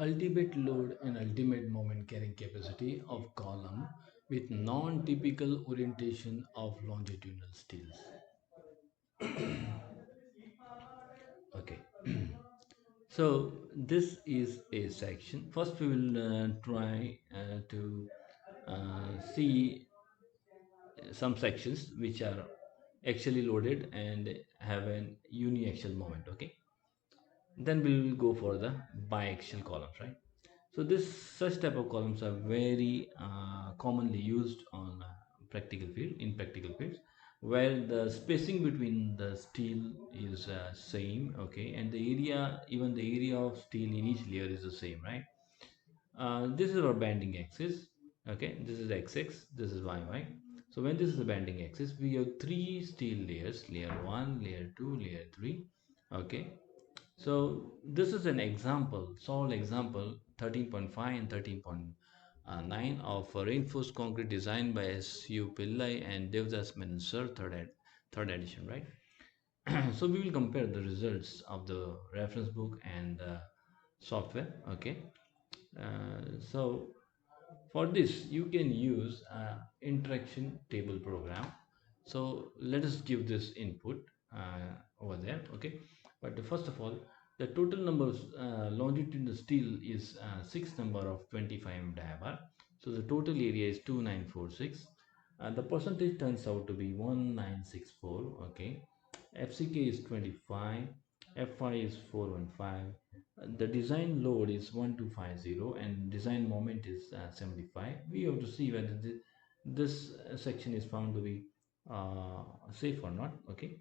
Ultimate load and ultimate moment carrying capacity of column with non-typical orientation of longitudinal steels. Okay. So this is a section. First, we will try to see some sections which are actually loaded and have an uniaxial moment. Okay. Then we will go for the biaxial columns, right? So this such type of columns are very commonly used on practical field in practical fields, where the spacing between the steel is same, okay, and the area, even the area of steel in each layer is the same, right? This is our banding axis, okay, this is x-axis, this is y-y. So when this is the banding axis, we have three steel layers, layer 1, layer 2, layer 3, okay. So this is an example, solved example 13.5 and 13.9 of a reinforced concrete designed by S.U. Pillai and Devdas Menon sir, third edition, right? So we will compare the results of the reference book and the software, okay. So for this you can use interaction table program. So let us give this input over there, okay. But first of all, the total number of longitudinal steel is 6 number of 25 diabar. So the total area is 2946. The percentage turns out to be 1964, okay. FCK is 25, FI is 415, the design load is 1250, and design moment is 75. We have to see whether this section is found to be safe or not, okay.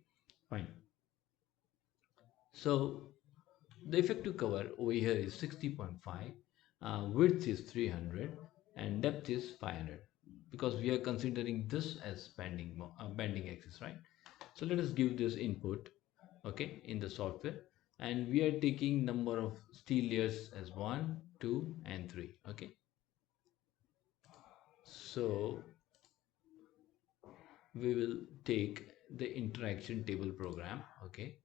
Fine. So the effective cover over here is 60.5, width is 300, and depth is 500, because we are considering this as banding axis, right? So let us give this input, okay, in the software, and we are taking number of steel layers as 1, 2, and 3, okay. So we will take the interaction table program, okay.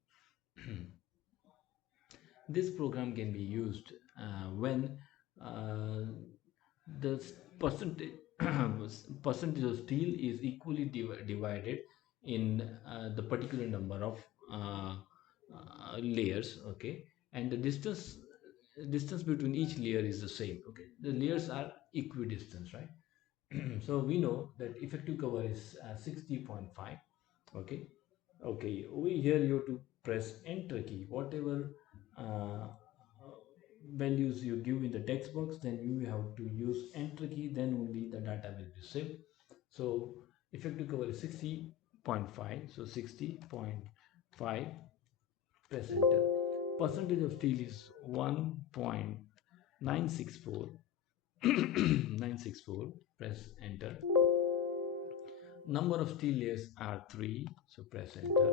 This program can be used when uh, the percentage percentage of steel is equally divided in the particular number of layers, okay, and the distance between each layer is the same, okay. The layers are equidistant, right? So we know that effective cover is 60.5, okay. Okay, over here you have to press enter key, whatever uh, values you give in the text box, then you have to use enter key, then only the data will be saved. So effective cover is 60.5, so 60.5, press enter. Percentage of steel is 1.964, 964, press enter. Number of steel layers are 3, so press enter.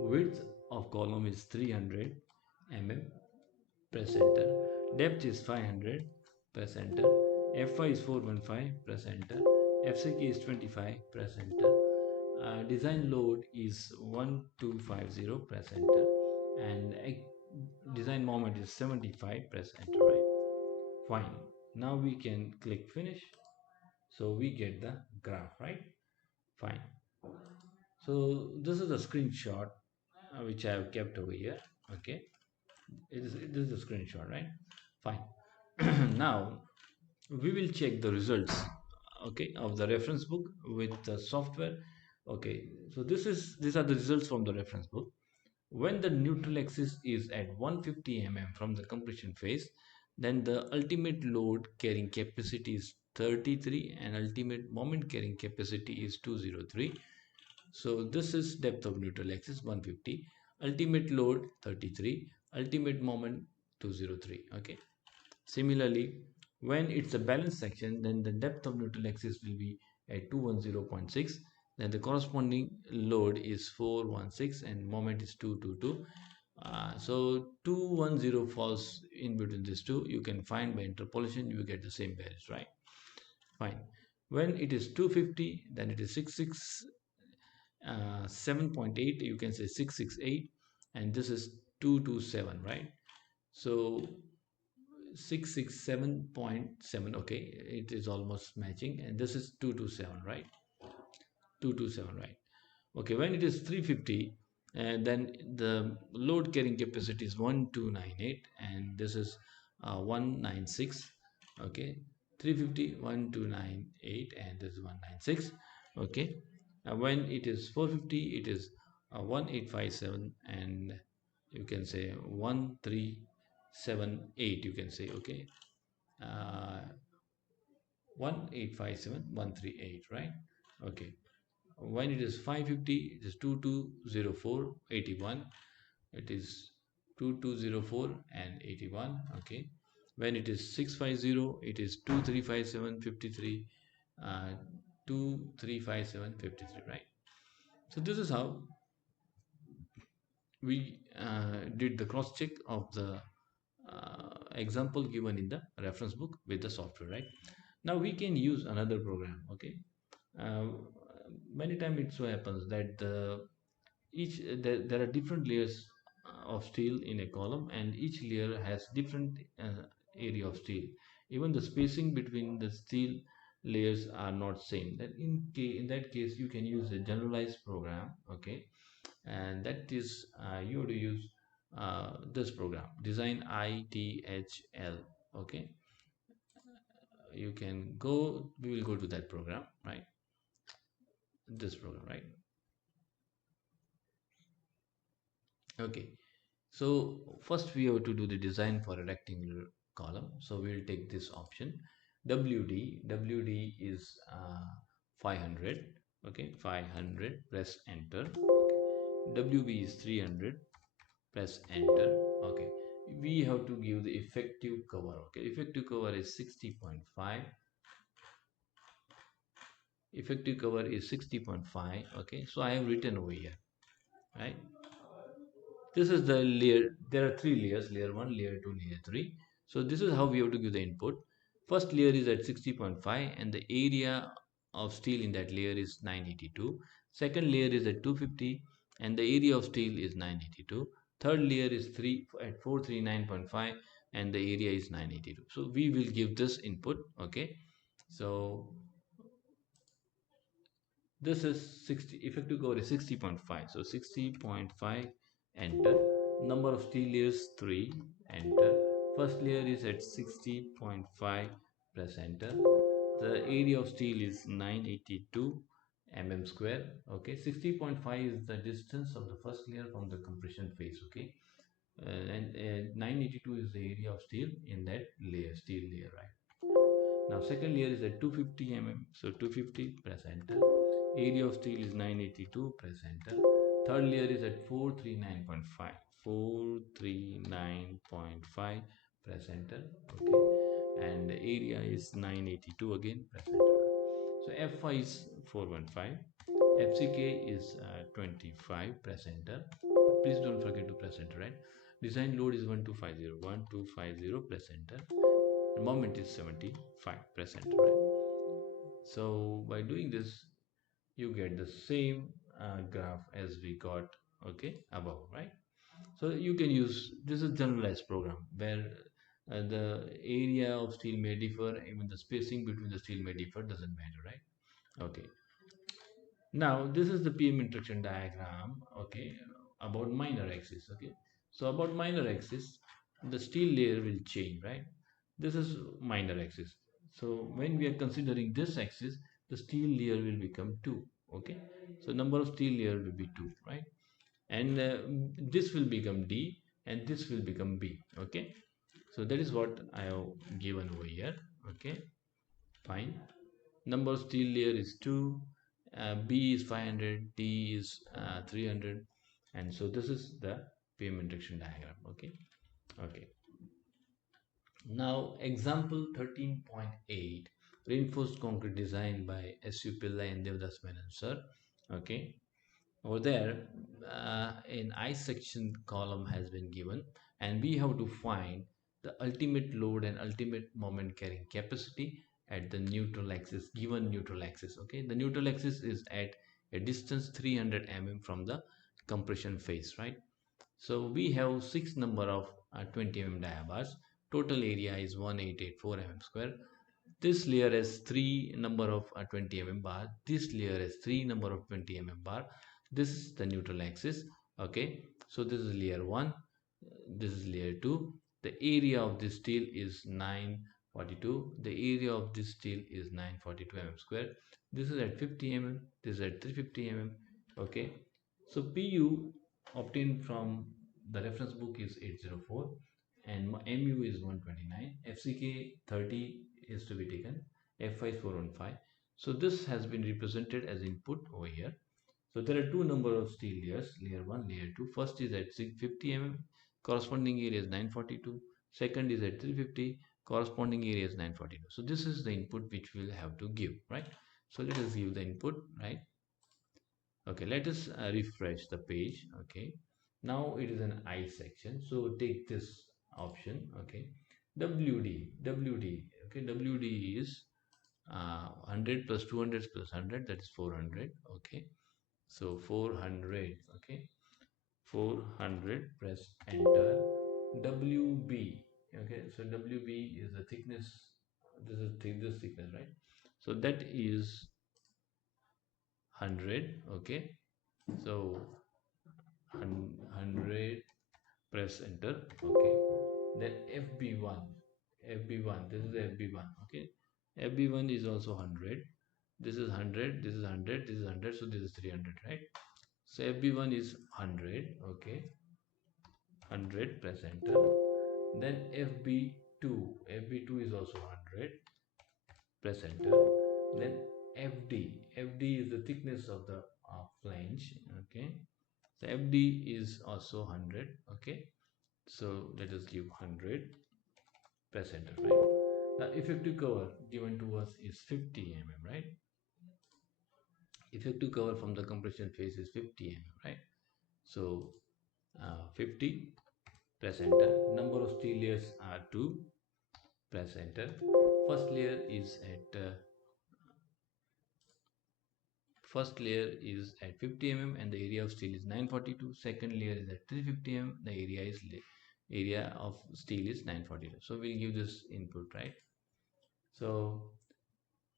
Width of column is 300 mm, press enter. Depth is 500, press enter. Fi is 415, press enter. FCK is 25, press enter. Design load is 1250, press enter. And design moment is 75, press enter, right? Fine. Now we can click finish. So we get the graph, right? Fine. So this is a screenshot which I have kept over here, okay. This is a screenshot, right? Fine. Now we will check the results, okay, of the reference book with the software, okay. So these are the results from the reference book. When the neutral axis is at 150 mm from the compression phase, then the ultimate load carrying capacity is 33 and ultimate moment carrying capacity is 203. So this is depth of neutral axis 150, ultimate load 33, ultimate moment 203, okay. Similarly, when it's a balanced section, then the depth of neutral axis will be at 210.6, then the corresponding load is 416 and moment is 222. So 210 falls in between these two. You can find by interpolation, you get the same values, right? Fine. When it is 250, then it is 7.8, you can say 668, and this is 227, right? So 667.7. Okay, it is almost matching, and this is 227, right? 227, right? Okay, when it is 350, and then the load carrying capacity is 1298, and this is 196. Okay, 350, 1298, and this is 196. Okay, when it is 450, it is 1857, and you can say 1378, you can say. Okay, uh, 1857, 138, right? Okay, when it is 550, it is 2204, 81. It is 2204 and 81. Okay, when it is 650, it is 2357, 53, 2357, 53, right? So this is how we did the cross check of the example given in the reference book with the software, right? Now we can use another program. Okay, uh, many times it so happens that there are different layers of steel in a column, and each layer has different area of steel. Even the spacing between the steel layers are not same. That in that case you can use a generalized program. Okay, and that is you have to use this program, design ITHL. Okay, you can go, we will go to that program, right? This program, right? Okay, so first we have to do the design for a rectangular column. So we will take this option, WD is 500. Okay, 500, press enter. Okay, WB is 300, press enter. Okay, we have to give the effective cover. Okay, effective cover is 60.5. Effective cover is 60.5. Okay, so I have written over here, right? This is the layer. There are three layers: layer 1, layer 2, layer 3. So this is how we have to give the input. First layer is at 60.5, and the area of steel in that layer is 982. Second layer is at 250, and the area of steel is 982. Third layer is 3 at 439.5, and the area is 982. So we will give this input. Okay, so this is 60, effective cover is 60.5. So 60.5, enter. Number of steel layers 3, enter. First layer is at 60.5, press enter. The area of steel is 982 square. Okay, 60.5 is the distance of the first layer from the compression phase. Okay, and 982 is the area of steel in that layer, steel layer, right? Now second layer is at 250 so 250, press enter. Area of steel is 982, press enter. Third layer is at 439.5, 439.5, press enter. Okay, and the area is 982 again, press enter. So F5 is 415, FCK is 25, press enter. Please don't forget to press enter, right? Design load is 1250, 1250, press enter. The moment is 75%, right? So by doing this you get the same graph as we got, okay, above, right? So you can use, this is generalized program where the area of steel may differ, even the spacing between the steel may differ, doesn't matter, right? Okay, now this is the PM interaction diagram. Okay, about minor axis. Okay, so about minor axis the steel layer will change, right? This is minor axis. So when we are considering this axis, the steel layer will become 2. Okay, so number of steel layer will be 2, right? And this will become D, and this will become B. Okay, so that is what I have given over here. Okay, fine. Number of steel layer is 2, B is 500, D is 300, and so this is the PM interaction diagram. Okay, okay. Now example 13.8, reinforced concrete design by S.U. Pillai and Devdas Menon, sir. Okay, over there an I section column has been given, and we have to find the ultimate load and ultimate moment carrying capacity at the neutral axis, given neutral axis. Okay, the neutral axis is at a distance 300 from the compression phase, right? So we have six number of 20 diabars. Total area is 1884 mm square. This layer has three number of 20 mm bar. This layer has three number of 20 mm bar. This is the neutral axis. Okay, so this is layer 1, this is layer 2. The area of this steel is 942. The area of this steel is 942 mm square. This is at 50 mm, this is at 350 mm. Okay, so pu obtained from the reference book is 804 and mu is 129. FCK 30 is to be taken. F5 is 415. So this has been represented as input over here. So there are two number of steel layers, layer 1, layer 2. First is at 650 mm, corresponding area is 942. Second is at 350, corresponding area is 942. So this is the input which we'll have to give, right? So let us give the input, right? Okay, let us refresh the page. Okay, now it is an I section, so take this option. Okay, WD. Okay, WD is 100 plus 200 plus 100, that is 400. Okay, so 400. Okay, 400, press enter. WB. Okay, so WB is the thickness. This is this thickness, right? So that is 100. Okay, so 100, press enter. Okay, then fb1, this is fb1. Okay, fb1 is also 100. This is 100, this is 100, this is 100, so this is 300, right? So fb1 is 100. Okay, 100, press enter. Then fb2 is also 100, press enter. Then fd is the thickness of the flange. Okay, so fd is also 100. Okay, so let us give 100, press enter, right? The effective cover given to us is 50 mm, right? Effective cover from the compression phase is 50 mm, right? So 50, press enter. Number of steel layers are 2, press enter. First layer is at first layer is at 50 mm and the area of steel is 942. Second layer is at 350 mm, the area of steel is 942. So we'll give this input, right? So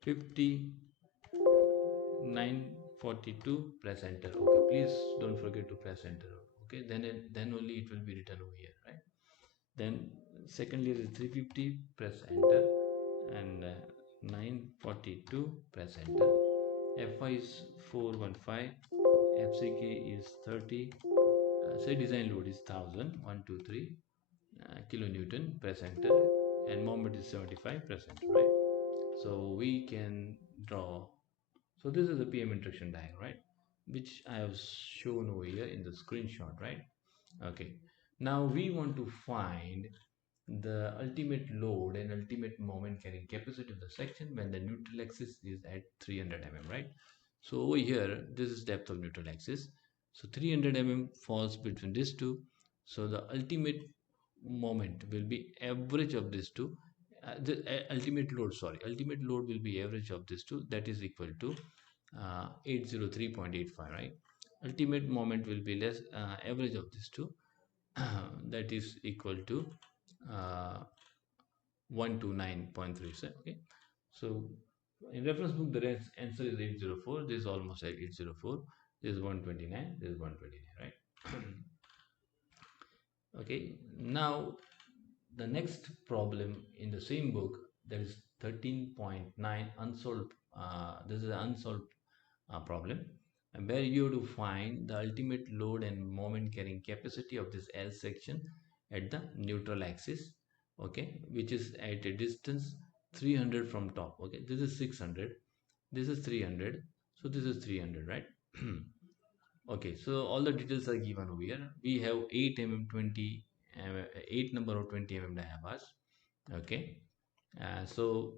50, 942, press enter. Okay, please don't forget to press enter. Okay, then only it will be written over here, right? Then second layer is 350, press enter. And 942, press enter. F5 is 415, FCK is 30. Say design load is 1000, 123 kilonewton, press enter. And moment is 75, press enter, right? So we can draw. So this is the PM interaction diagram, right? Which I have shown over here in the screenshot, right? Okay. Now we want to find the ultimate load and ultimate moment carrying capacity of the section when the neutral axis is at 300 mm, right? So over here, this is depth of neutral axis. So 300 mm falls between these two. So the ultimate moment will be average of these two. Ultimate load, sorry, ultimate load will be average of these two. That is equal to 803.85, right? Ultimate moment will be less average of these two. That is equal to uh, 129.37. Okay, so in reference book the answer is 804. This is almost like 804. This is 129, this is 129, right? Okay, now the next problem in the same book, that is 13.9 unsolved. This is an unsolved problem, and where you have to find the ultimate load and moment carrying capacity of this L section at the neutral axis. Okay, which is at a distance 300 from top. Okay, this is 600, this is 300, so this is 300, right? Okay, so all the details are given over here. We have 8 mm 20 8 number of 20 mm diabars. Okay, so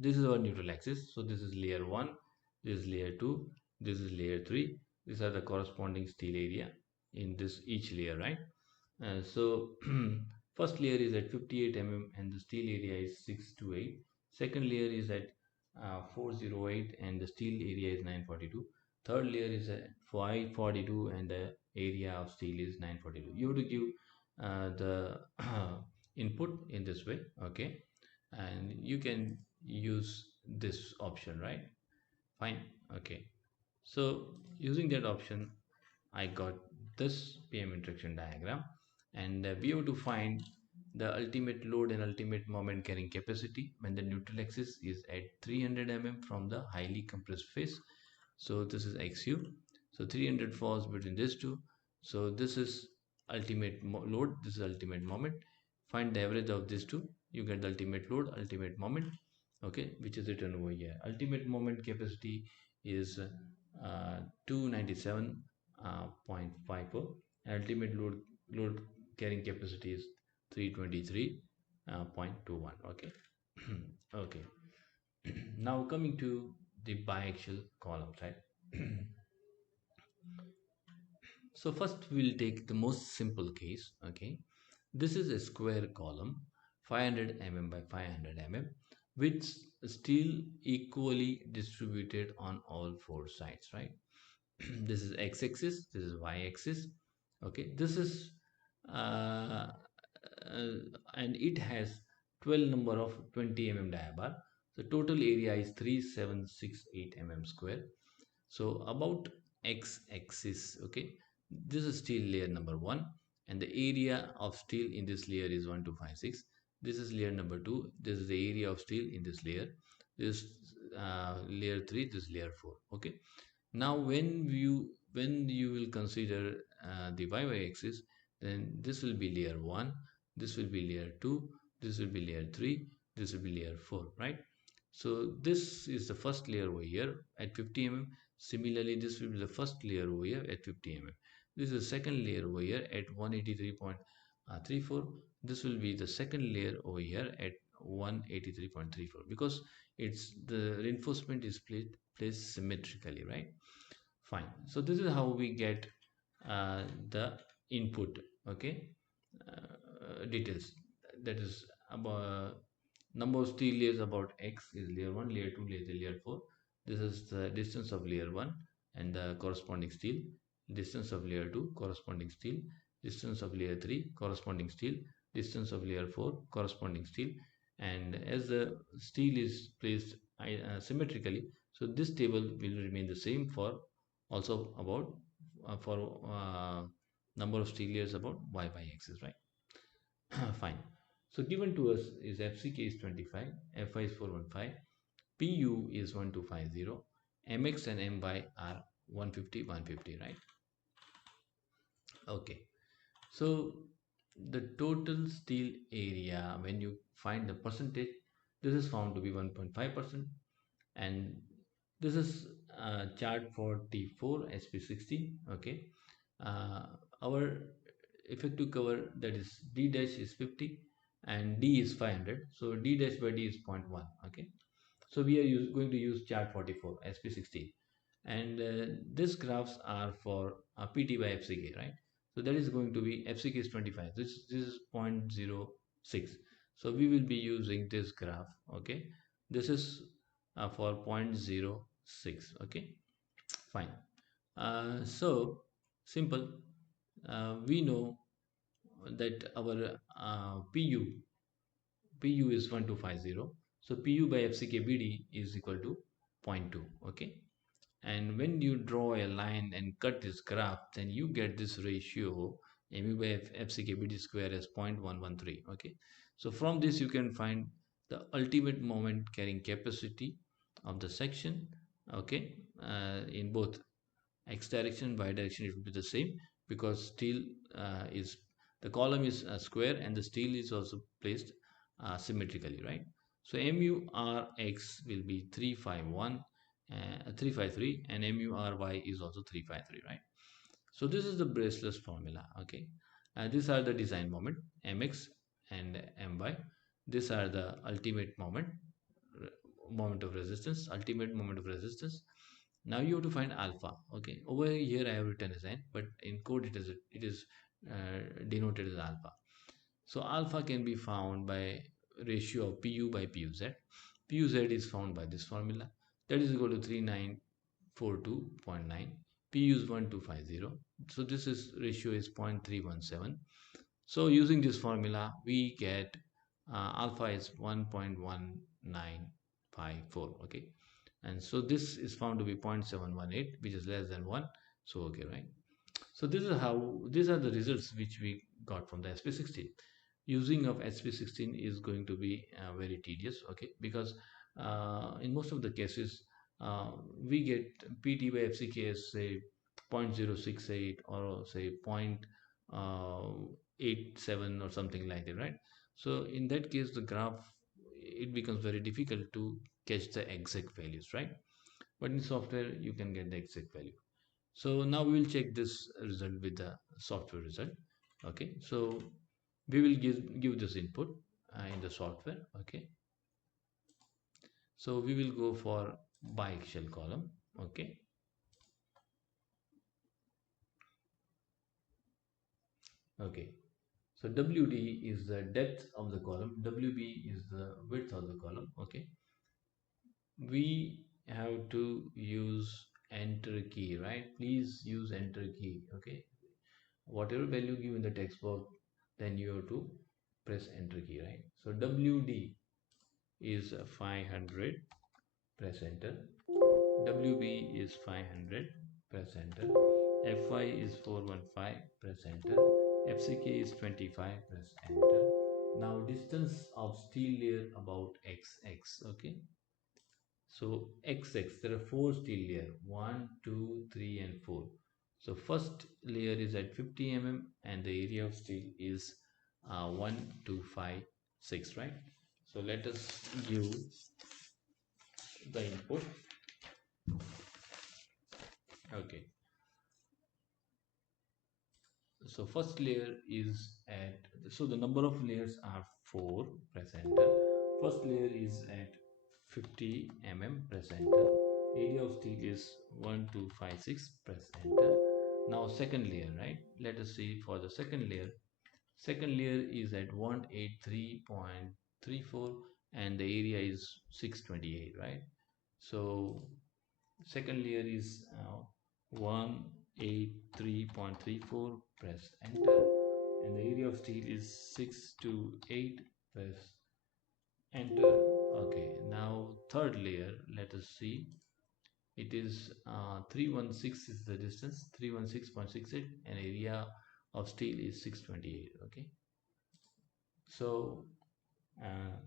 this is our neutral axis. So this is layer 1, this is layer 2, this is layer 3. These are the corresponding steel area in this each layer, right? So first layer is at 58 mm and the steel area is 628. Second layer is at 408 and the steel area is 942. Third layer is at 542 and the area of steel is 942. You have to give the input in this way. Okay, and you can use this option, right? Fine. Okay, so using that option, I got this PM interaction diagram, and we have to find the ultimate load and ultimate moment carrying capacity when the neutral axis is at 300 mm from the highly compressed phase. So this is XU. So 300 falls between these two. So this is ultimate load. This is ultimate moment. Find the average of these two. You get the ultimate load, ultimate moment. Okay, which is written over here. Ultimate moment capacity is 297.54. Ultimate load carrying capacity is 323.21. Okay. Okay. Now coming to the biaxial columns, right? So first we'll take the most simple case. Okay, this is a square column, 500 mm by 500 mm, with steel equally distributed on all four sides, right? This is x-axis, this is y-axis. Okay, this is uh, and it has 12 number of 20 mm diabar. The total area is 3768 mm square. So about x-axis, okay, this is steel layer number one, and the area of steel in this layer is 1256. This is layer number two. This is the area of steel in this layer. This layer three. This layer four. Okay. Now when you will consider the y-axis, then this will be layer 1, this will be layer 2, this will be layer 3, this will be layer 4, right? So this is the first layer over here at 50 mm. Similarly, this will be the first layer over here at 50 mm. This is the second layer over here at 183.34. This will be the second layer over here at 183.34, because it's the reinforcement is placed symmetrically, right? Fine. So this is how we get the input. Okay, details. That is about number of steel layers about x is layer 1, layer 2, layer 4. This is the distance of layer 1 and the corresponding steel. Distance of layer 2 corresponding steel. Distance of layer 3 corresponding steel. Distance of layer 4 corresponding steel. And as the steel is placed symmetrically, so this table will remain the same for also about for number of steel layers about y axis, right? Fine. So given to us is FCK is 25, FI is 415, PU is 1250, MX and MY are 150, 150, right? Okay. So the total steel area, when you find the percentage, this is found to be 1.5%, and this is chart 44 SP60. Okay, uh, our effective cover, that is D dash is 50 and D is 500, so D dash by D is 0.1. Okay, so we are going to use chart 44 SP60, and these graphs are for PT by FCK, right? So that is going to be FCK is 25, this is 0.06. So we will be using this graph. Okay, this is for 0.06. Okay, fine. So simple. We know that our PU is 1250. So PU by FCK BD is equal to zero point 0.2. Okay, and when you draw a line and cut this graph, then you get this ratio mu by FCK BD square as 0.113. Okay, so from this you can find the ultimate moment carrying capacity of the section. Okay, in both x direction, y direction, it will be the same, because steel is the column is square and the steel is also placed symmetrically, right? So MURX will be 351 353, and MURY is also 353, right? So this is the braceless formula. Okay, these are the design moment MX and MY. These are the ultimate moment, moment of resistance, ultimate moment of resistance. Now you have to find alpha. Okay, over here I have written as n, but in code it is denoted as alpha. So alpha can be found by ratio of pu by puz. Puz is found by this formula, that is equal to 3942.9. Pu is 1250, so this is ratio is 0.317. So using this formula, we get alpha is 1.1954. Okay, and so this is found to be 0.718, which is less than 1. So okay, right? So this is how, these are the results which we got from the SP16. Using of SP16 is going to be very tedious, okay, because in most of the cases uh, we get PT by FCK as say 0.068 or say 0.87 or something like that, right? So in that case the graph, it becomes very difficult to catch the exact values, right? But in software you can get the exact value. So now we will check this result with the software result. Okay, so we will give this input in the software. Okay, so we will go for biaxial column. Okay, okay, so WD is the depth of the column, WB is the width of the column. Okay, we have to use enter key, right? Please use enter key. Okay, whatever value given in the text box, then you have to press enter key, right? So WD is 500, press enter. WB is 500, press enter. FY is 415, press enter. FCK is 25, press enter. Now distance of steel layer about XX. Okay, so XX, there are four steel layer, 1 2 3 and 4. So first layer is at 50 mm and the area of steel is 1256, right? So let us give the input. Okay, so first layer is at, so the number of layers are 4, press enter. First layer is at 50 mm, press enter. Area of steel is 1256, press enter. Now second layer, right? Let us see for the second layer. Second layer is at 183.34 and the area is 628, right? So second layer is 183.34, press enter, and the area of steel is 628, press enter. Okay, now third layer, let us see, it is 316 is the distance, 316.68, and area of steel is 628. Okay, so uh,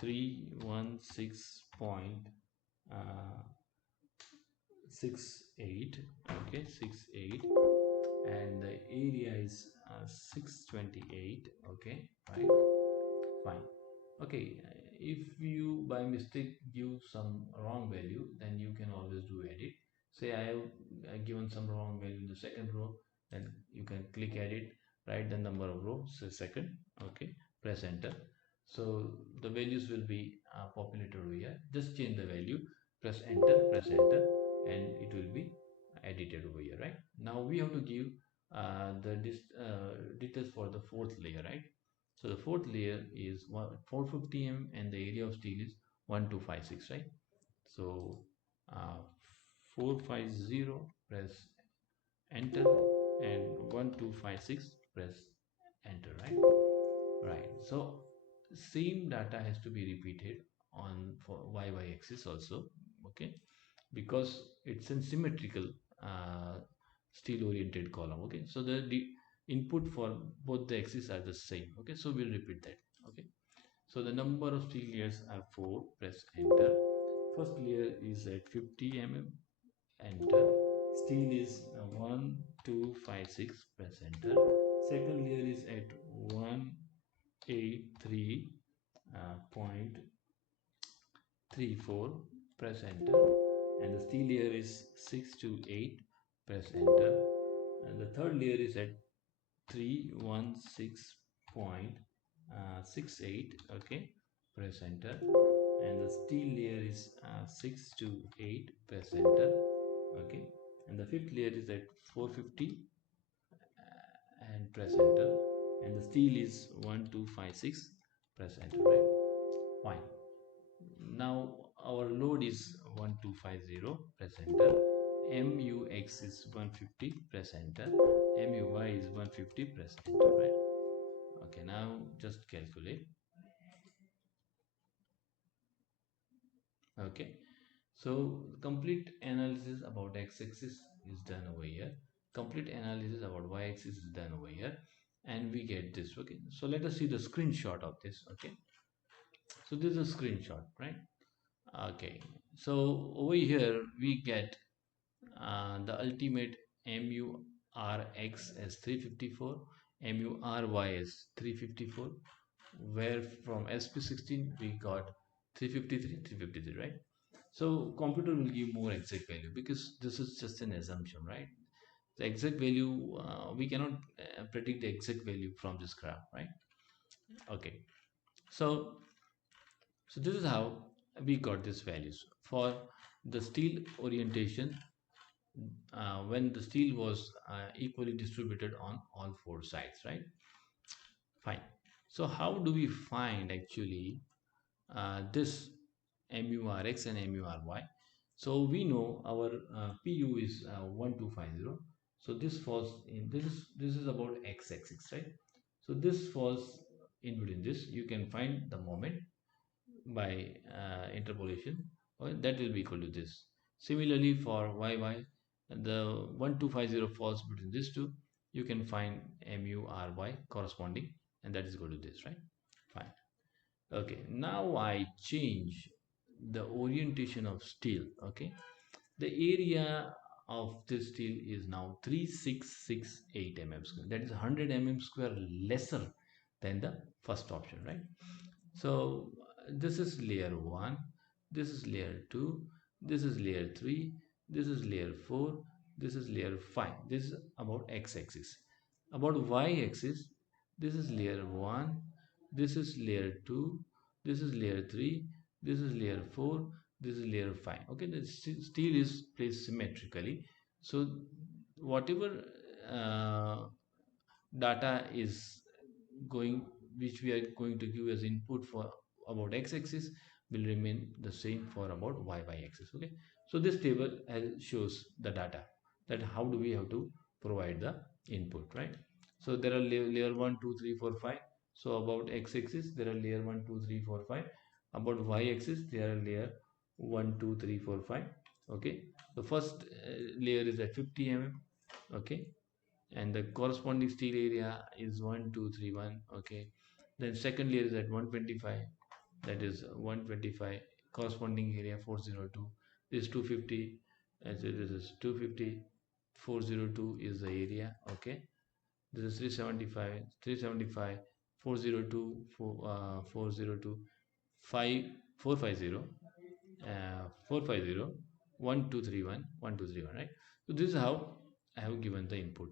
316.68, okay, 68, and the area is 628. Okay, right, fine. Okay, if you by mistake give some wrong value, then you can always do edit. Say I have given some wrong value in the second row, then you can click edit, write the number of rows, say second. Okay, press enter. So the values will be populated over here. Just change the value, press enter, and it will be edited over here, right? Now we have to give the details for the fourth layer, right? So the fourth layer is 450 mm and the area of steel is 1256, right? So 450, press enter, and 1256, press enter, right? Right. So same data has to be repeated on for y axis also. Okay, because it's a symmetrical uh, steel oriented column. Okay, so the input for both the axes are the same. Okay, so we'll repeat that. Okay, so the number of steel layers are 4, press enter. First layer is at 50 mm, enter. Steel is 1256, press enter. Second layer is at 183.34, press enter, and the steel layer is 628, press enter, and the third layer is at 316.68, okay, press enter, and the steel layer is 628, press enter. Okay, and the fifth layer is at 450 and press enter, and the steel is 1256, press enter, right? Fine. Now our load is 1250, press enter. MUX is 150, press enter. MUY is 150, press enter, right? Okay, now just calculate. Okay, so complete analysis about x-axis is done over here. Complete analysis about y-axis is done over here, and we get this. Okay, so let us see the screenshot of this. Okay, so this is a screenshot, right? Okay, so over here we get the ultimate MURX as 354, MURY as 354, where from SP16 we got 353, 353, right? So computer will give more exact value because this is just an assumption, right? The exact value, we cannot predict the exact value from this graph, right? Okay, so this is how we got these values for the steel orientation when the steel was equally distributed on all four sides, right? Fine. So how do we find actually this MURX and MURY? So we know our PU is 1250. So this falls in this is about x-axis, right? So this falls in between this. You can find the moment by interpolation, or that will be equal to this. Similarly for yy, the 1250 falls between these two. You can find MURY corresponding, and that is equal to this, right? Fine. Okay, now I change the orientation of steel. Okay, the area of this steel is now 3668 mm square. That is 100 mm square lesser than the first option, right? So this is layer 1, this is layer 2, this is layer 3, this is layer 4, this is layer 5. This is about x-axis. About y-axis, this is layer 1, this is layer 2, this is layer 3, this is layer 4, this is layer 5. Okay, the steel is placed symmetrically. So whatever uh, data is going which we are going to give as input for about x-axis will remain the same for about y-axis. Okay, so this table shows the data that how do we have to provide the input, right? So there are layer 1 2 3 4 5. So about x-axis there are layer 1 2 3 4 5. About y-axis there are layer 1 2 3 4 5. Okay, the first layer is at 50 mm. Okay, and the corresponding steel area is 1231. Okay, then second layer is at 125, that is 125, corresponding area 402. This is 250, and so this is 250, 402 is the area. Okay, this is 375, 375, 402, 402, 5 450, 450, 1231, 1231, right? So this is how I have given the input.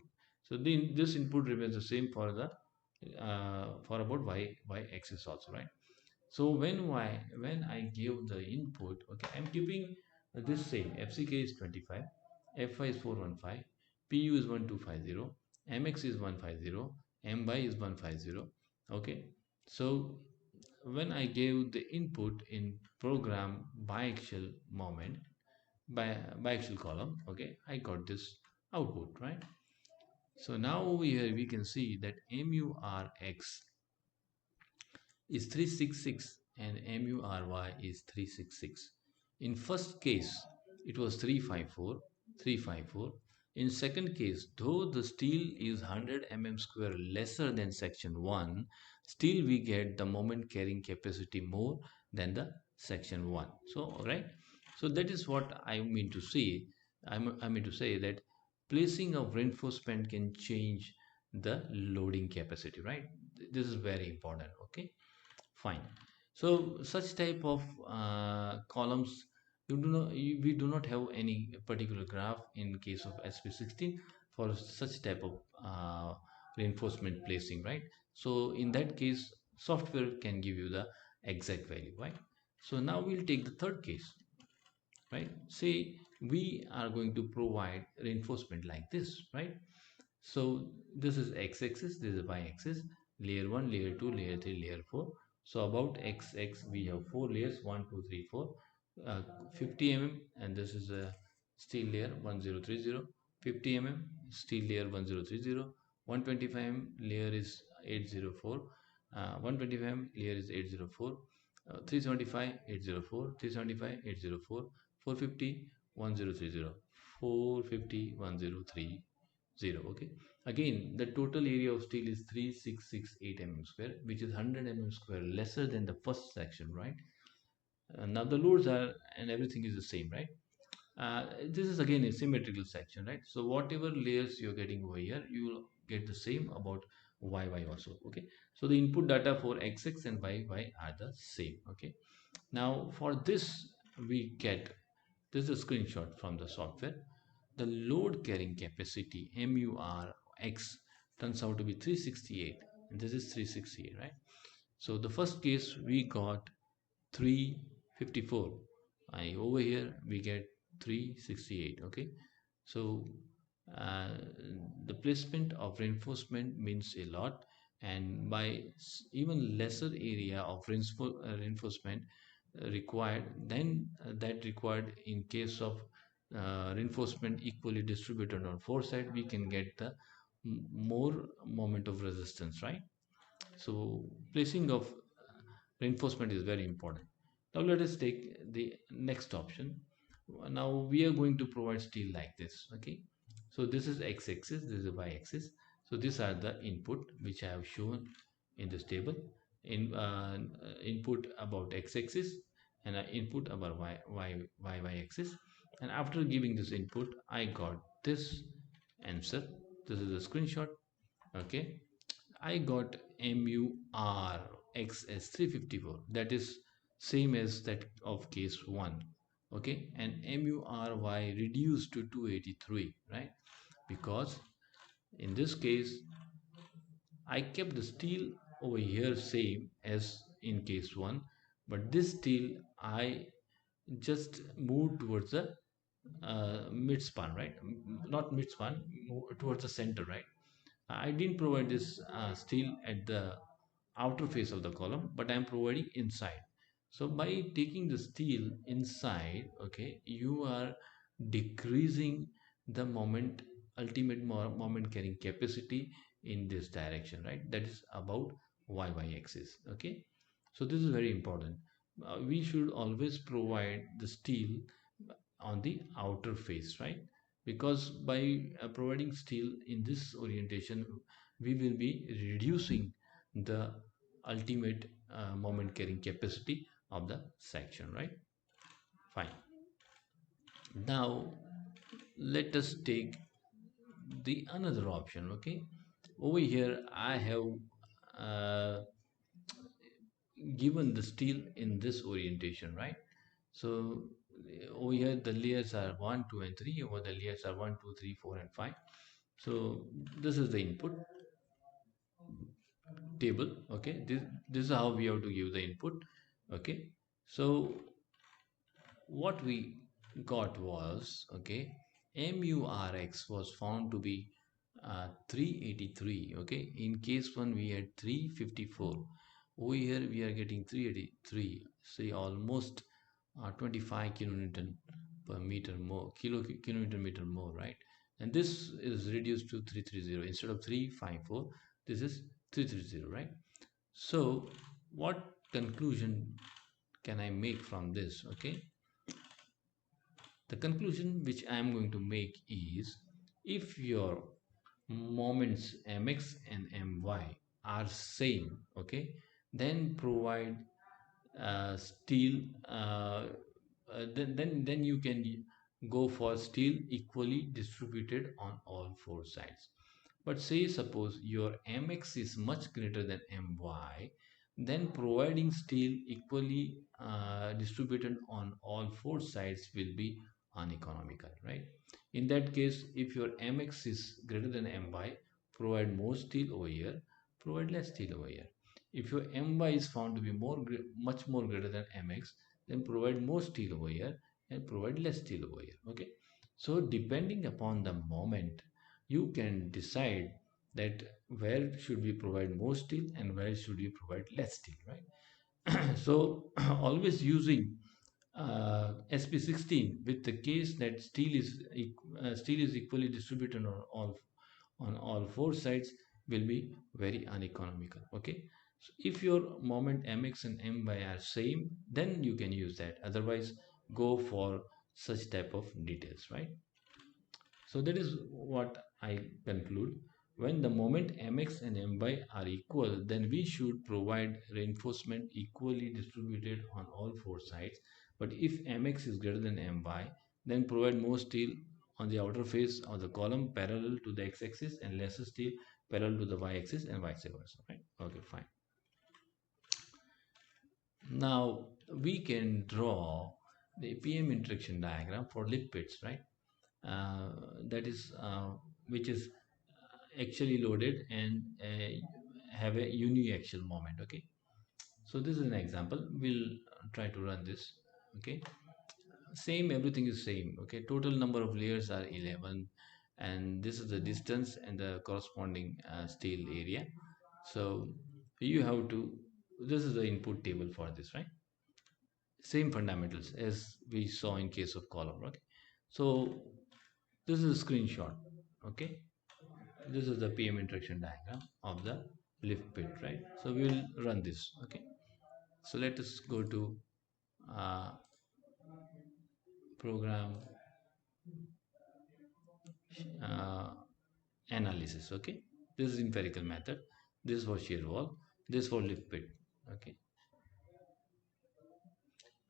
So this input remains the same for the for about y axis also, right? So when I give the input, okay, I'm keeping this same. FCK is 25, FY is 415, PU is 1250, MX is 150, MY is 150. Okay, so when I gave the input in program biaxial moment by biaxial column, okay, I got this output, right? So now over here we can see that MURX is 366 and MURY is 366. In first case, it was 354, 354. In second case, though the steel is 100 mm square lesser than section 1, still we get the moment carrying capacity more than the section 1. So, right? So that is what I mean to say. I mean to say that placing of reinforcement can change the loading capacity, right? This is very important. Okay, fine. So such type of columns, we do not have any particular graph in case of SP16 for such type of reinforcement placing, right? So in that case, software can give you the exact value, right? So now we'll take the third case, right? Say we are going to provide reinforcement like this, right? So this is x-axis, this is y-axis, layer 1, layer 2, layer 3, layer 4. So about x we have 4 layers, 1 2 3 4, 50 mm, and this is a steel layer 1030, 50 mm steel layer 1030, 125 mm layer is 804, 125 mm layer is 804, 375 804, 375 804, 450 1030, 450 1030. Okay, again the total area of steel is 3668 mm square, which is 100 mm square lesser than the first section, right? Now the loads are and everything is the same, right? This is again a symmetrical section, right? So whatever layers you're getting over here, you will get the same about yy also. Okay, so the input data for xx and yy are the same. Okay, now for this we get, this is a screenshot from the software. The load carrying capacity murx turns out to be 368, and this is 368, right? So the first case we got 354. I over here we get 368. Okay, so uh, the placement of reinforcement means a lot, and by even lesser area of reinforcement required than that required in case of reinforcement equally distributed on four sides, we can get the more moment of resistance, right? So placing of reinforcement is very important. Now let us take the next option. Now we are going to provide steel like this. Okay, so this is x-axis, this is y-axis. So these are the input which I have shown in this table. In input about x-axis and input about y-axis. And after giving this input, I got this answer. This is a screenshot. Okay, I got MURXS 354, that is same as that of case 1. Okay, and MURY reduced to 283, right? Because in this case I kept the steel over here same as in case 1, but this steel I just moved towards the mid span, right? Not mid span, towards the center, right? I didn't provide this steel at the outer face of the column, but I'm providing inside. So by taking the steel inside, okay, you are decreasing the moment, ultimate moment carrying capacity in this direction, right? That is about y-axis. Okay, so this is very important. We should always provide the steel on the outer face, right? Because by providing steel in this orientation, we will be reducing the ultimate moment carrying capacity of the section, right? Fine. Now let us take the another option. Okay, over here I have uh, given the steel in this orientation, right? So over here the layers are 1 2 and 3, over the layers are 1 2 3 4 and 5. So this is the input table. Okay, this is how we have to give the input. Okay, so what we got was, okay, MURX was found to be 383. Okay, in case 1 we had 354. Over here we are getting 383, say almost 25 kilonewton per meter more, kilometer meter more, right? And this is reduced to 330 instead of 354. This is 330, right? So what conclusion can I make from this? Okay, the conclusion which I am going to make is, if your moments mx and my are same, okay, then provide steel, then you can go for steel equally distributed on all four sides. But say suppose your mx is much greater than my, then providing steel equally distributed on all four sides will be uneconomical, right? In that case, if your mx is greater than my, provide more steel over here, provide less steel over here. If your my is found to be much more greater than mx, then provide more steel over here and provide less steel over here. Okay, so depending upon the moment, you can decide that where should we provide more steel and where should we provide less steel, right? So always using SP16 with the case that steel is equally distributed on all four sides, will be very uneconomical. Okay, so if your moment mx and my are same, then you can use that. Otherwise, go for such type of details, right? So that is what I conclude. When the moment mx and my are equal, then we should provide reinforcement equally distributed on all four sides. But if mx is greater than my, then provide more steel on the outer face of the column parallel to the x-axis and lesser steel parallel to the y-axis and vice versa. Right? Okay, fine. Now we can draw the PM interaction diagram for lipids, right? uh, that is which is actually loaded and have a uniaxial moment. Okay, so this is an example. We'll try to run this. Okay, same, everything is same. Okay, total number of layers are 11, and this is the distance and the corresponding steel area. So you have to, this is the input table for this, right? Same fundamentals as we saw in case of column. Okay, so this is a screenshot. Okay, this is the PM interaction diagram of the lift pit, right? So we will run this. Okay, so let us go to uh, program uh, analysis. Okay, this is empirical method, this for shear wall, this for lift pit. Okay,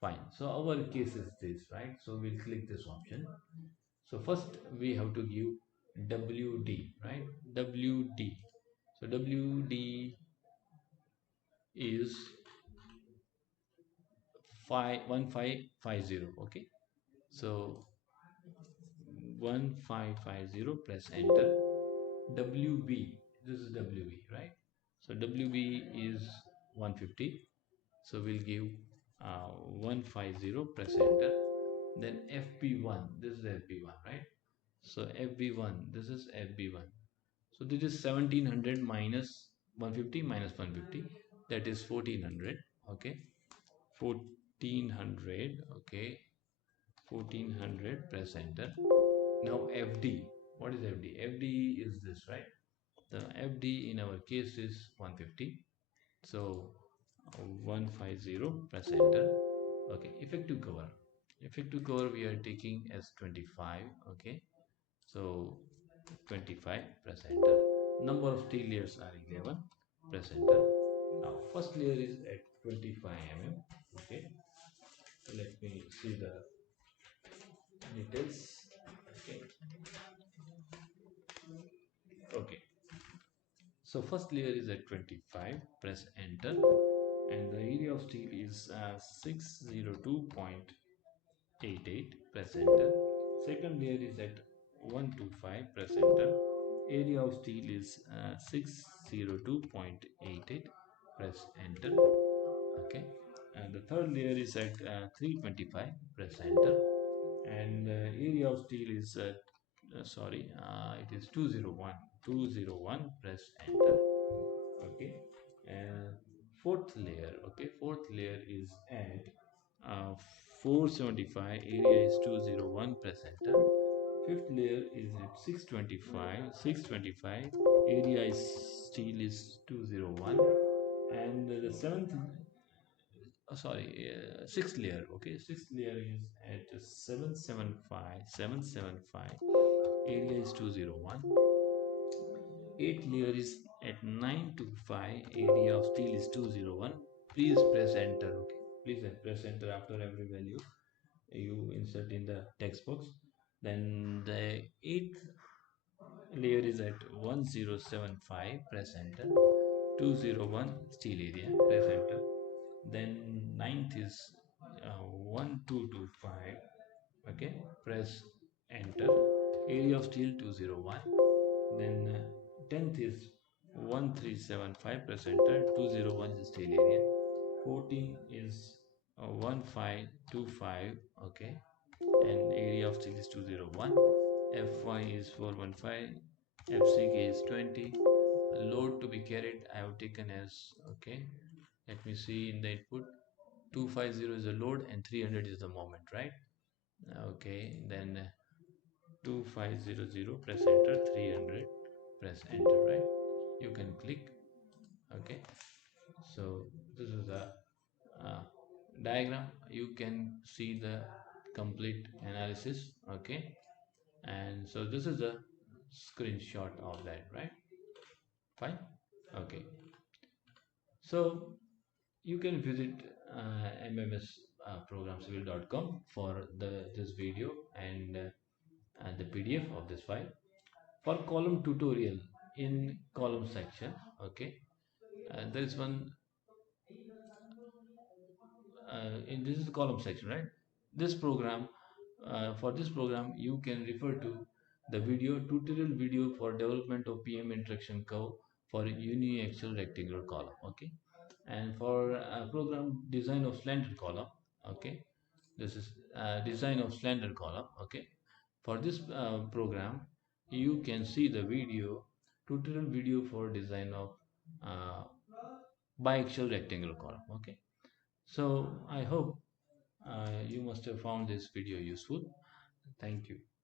fine. So our case is this, right? So we'll click this option. So first we have to give WD, right? WD. So WD is 1550. Okay, so 1550, press enter. WB, this is WB, right? So WB is 150, so we'll give 150, press enter. Then FB1, this is FB1, right? So FB1, this is FB1. So this is 1700 minus 150 minus 150, that is 1400. Okay, 1400. Okay, 1400, press enter. Now FD, what is FD? FD is this, right? The FD in our case is 150. So 150, press enter. Okay, effective cover. Effective cover we are taking as 25. Okay, so 25, press enter. Number of steel layers are 11, press enter. Now first layer is at 25 mm. Okay, so let me see the details. Okay, okay. So first layer is at 25, press enter, and the area of steel is 602.88, press enter. Second layer is at 125, press enter. Area of steel is 602.88, press enter. Okay, and the third layer is at 325, press enter. And area of steel is sorry, it is 201, press enter. Okay, and fourth layer. Okay, fourth layer is at 475, area is 201, press enter. Fifth layer is at 625, area is steel is 201. And the seventh, sorry, sixth layer. Okay, sixth layer is at 775, area is 201. Eighth layer is at 925, area of steel is 201. Please press enter. Okay, please press enter after every value you insert in the text box. Then the eighth layer is at 1075, press enter. 201 steel area, press enter. Then ninth is 1225. Okay, press enter. Area of steel 201. Then 10th is 1375, press enter. 201 is the steel area. 14 is 1525. Okay, and area of steel is 201. Fy is 415. Fck is 20. Load to be carried I have taken as, okay, let me see in the input, 250 is the load and 300 is the moment, right? Okay, then 2500, press enter. 300, press enter, right? you can click. Okay, so this is the uh, diagram. You can see the complete analysis. Okay, and so this is a screenshot of that, right? Fine. Okay, so you can visit mmsprogramcivil.com for this video and the PDF of this file. For column tutorial in column section, okay, there is one in this is the column section, right? This program, for this program, you can refer to the video tutorial video for development of PM interaction curve for uniaxial rectangular column. Okay, and for program design of slender column. Okay, this is design of slender column. Okay, for this program, you can see the video tutorial video for design of uh, biaxial rectangular column. Okay, so I hope you must have found this video useful. Thank you.